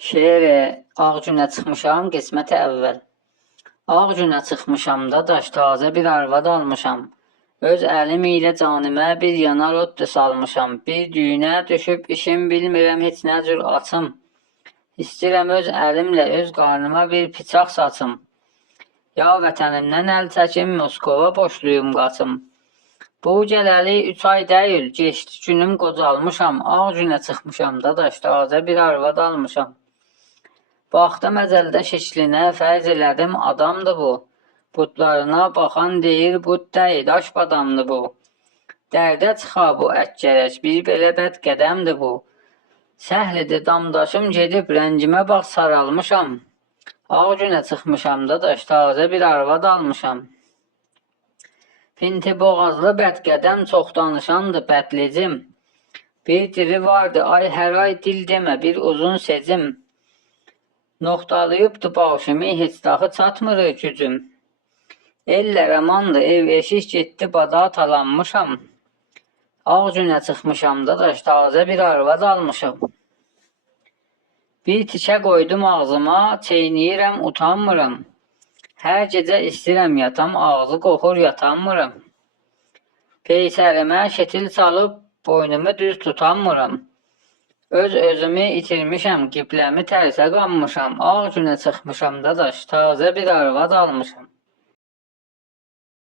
Şeiri ağ günə çıxmışam, qisməti əvvəl. Ağ günə çıxmışam da daş tazə bir arvad almışam. Öz əlim ilə canimə bir yanar od salmışam. Bir düyünə düşüb işim bilmirəm heç nə cür açım. İstəyirəm öz əlimlə öz qarnıma bir bıçaq saçım. Ya vətənimdən əl çəkim, Moskova boşluyum qaçım. Bu gələli 3 ay deyil, geçdi günüm qocalmışam. Ağ günə çıxmışam da daş tazə bir arvad almışam. Baxdım əzəldə şişlinə, fərz elədim adamdır bu. Budlarına baxan deyir, bud deyil, daş badamdır bu. Dərdə çıxa bu ət gərək, bir belə bəd qədəmdir bu. Səhlidir damdaşım gedib, rəngimə bax saralmışam. Ağ günə çıxmışam da daş tazə bir arvad almışam. Pinti boğazlı bəd qədəm çox danışandır bədlicim. Bir dili vardı, ay hər ay dil demə, bir uzun secim. Noxtalayıbdı başımı, heç daxı çatmır gücüm. Ellər amandı, ev eşik getdi, bada talanmışam. Ağ günə çıxmışam da daş tazə bir arvad almışam. Bir tikə qoydum ağzıma, çeynəyirəm, utanmıram. Hər gecə istəyirəm yatam, ağzı qoxur, yatanmıram. Peysərimə şetil çalıb, boynumu düz tutanmıram. Öz-özümü itirmişəm, qibləmi tərsə qanmışam. Ağ günə çıxmışam da daş tazə bir arvad almışam.